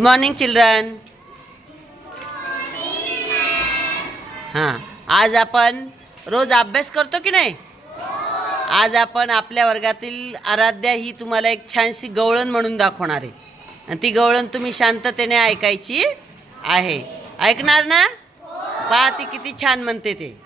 Good morning children. हां, आज आपण रोज अभ्यास करतो की नाही. आज आपण आपल्या वर्गातील आराध्या ही तुम्हाला एक छानशी गवळण म्हणून दाखवणार आहे आणि ती गवळण तुम्ही शांततेने ऐकायची आहे. ऐकणार ना? पहा ती किती छान म्हणते ते.